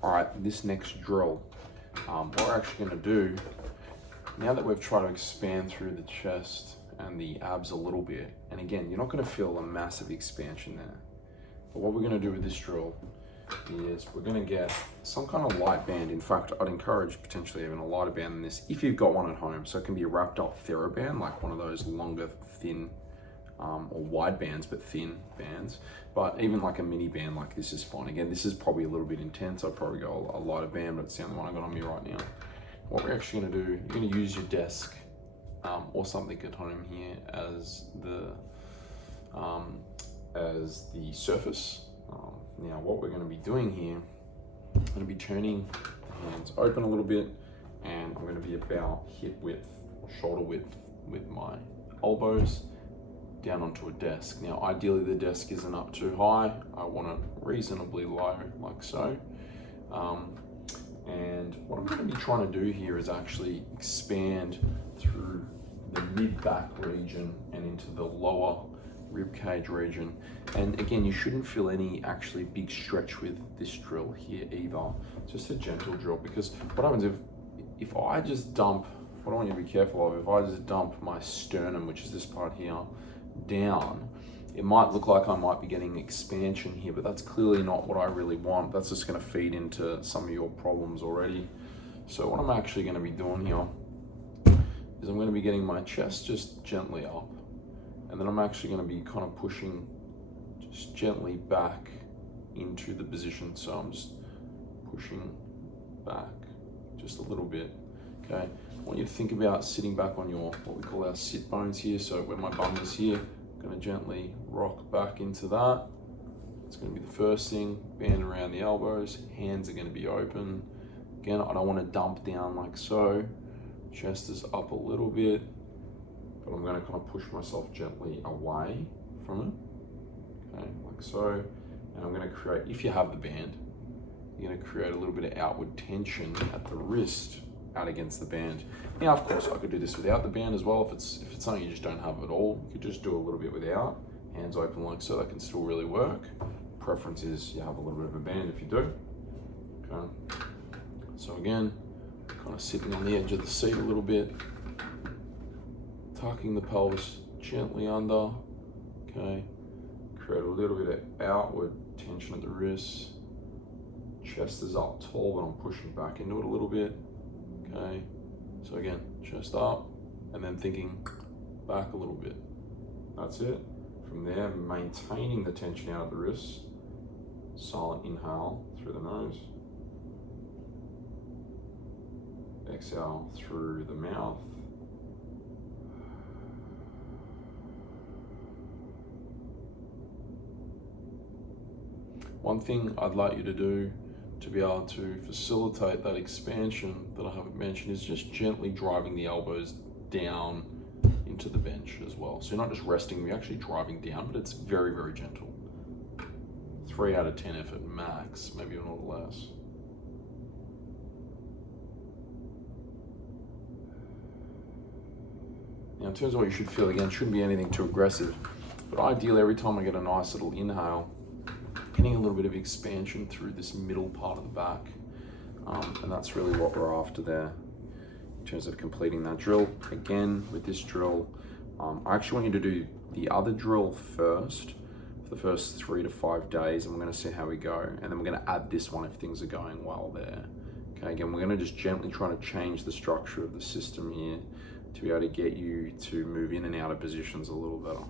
All right, this next drill, what we're actually gonna do, now that we've tried to expand through the chest and the abs a little bit, and again, you're not gonna feel a massive expansion there, but what we're gonna do with this drill is we're gonna get some kind of light band. In fact, I'd encourage potentially even a lighter band than this if you've got one at home. So it can be a wrapped up TheraBand, like one of those longer, thin, or wide bands, but thin bands. But even like a mini band like this is fine. Again, this is probably a little bit intense. I'd probably go a lighter band, but it's the only one I got on me right now. What we're actually gonna do, you're gonna use your desk or something at home here as the surface. Now what we're going to be doing here, I'm going to be turning the hands open a little bit, and I'm going to be about hip width or shoulder width with my elbows down onto a desk. Now ideally the desk isn't up too high, I want it reasonably low like so. And what I'm going to be trying to do here is actually expand through the mid-back region and into the lower rib cage region. And again, you shouldn't feel any actually big stretch with this drill here either. Just a gentle drill, because what happens if I just dump, what I want you to be careful of, if I just dump my sternum, which is this part here, down, it might look like I might be getting expansion here, but that's clearly not what I really want. That's just going to feed into some of your problems already. So what I'm actually going to be doing here is I'm going to be getting my chest just gently up, and then I'm actually going to be kind of pushing just gently back into the position. So I'm just pushing back just a little bit. Okay, I want you to think about sitting back on your, what we call our sit bones here. So where my bum is here, I'm going to gently rock back into that. It's going to be the first thing. Band around the elbows, hands are going to be open. Again, I don't want to dump down like so. Chest is up a little bit, but I'm going to kind of push myself gently away from it. Okay, like so. And I'm going to create, if you have the band, you're going to create a little bit of outward tension at the wrist out against the band. Now, of course, I could do this without the band as well. If it's something you just don't have at all, you could just do a little bit without. Hands open like so, that can still really work. Preference is you have a little bit of a band if you do. Okay. So again, kind of sitting on the edge of the seat a little bit, tucking the pelvis gently under. Okay. Create a little bit of outward tension at the wrists. Chest is up tall, but I'm pushing back into it a little bit. Okay, so again, chest up, and then thinking back a little bit. That's it. From there, maintaining the tension out of the wrists. Silent inhale through the nose. Exhale through the mouth. One thing I'd like you to do to be able to facilitate that expansion that I haven't mentioned is just gently driving the elbows down into the bench as well. So you're not just resting, you're actually driving down, but it's very, very gentle. 3 out of 10 effort max, maybe a little less. Now in terms of what you should feel, again, shouldn't be anything too aggressive, but ideally every time I get a nice little inhale, getting a little bit of expansion through this middle part of the back. And that's really what we're after there in terms of completing that drill. Again, with this drill, I actually want you to do the other drill first for the first 3 to 5 days, and we're going to see how we go. And then we're going to add this one if things are going well there. Okay, again, we're going to just gently try to change the structure of the system here to be able to get you to move in and out of positions a little better.